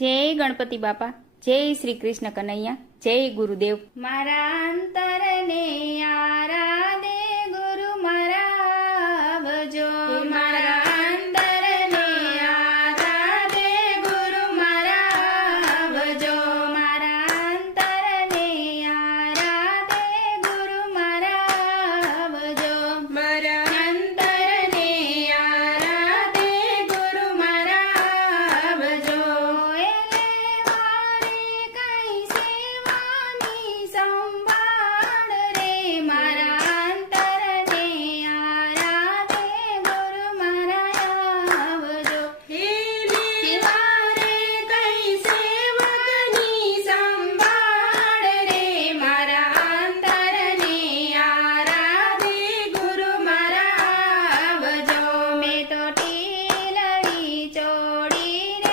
જય ગણપતિ બાપા, જય શ્રી કૃષ્ણ કનૈયા, જય ગુરુદેવ. મારા અંતરને આરા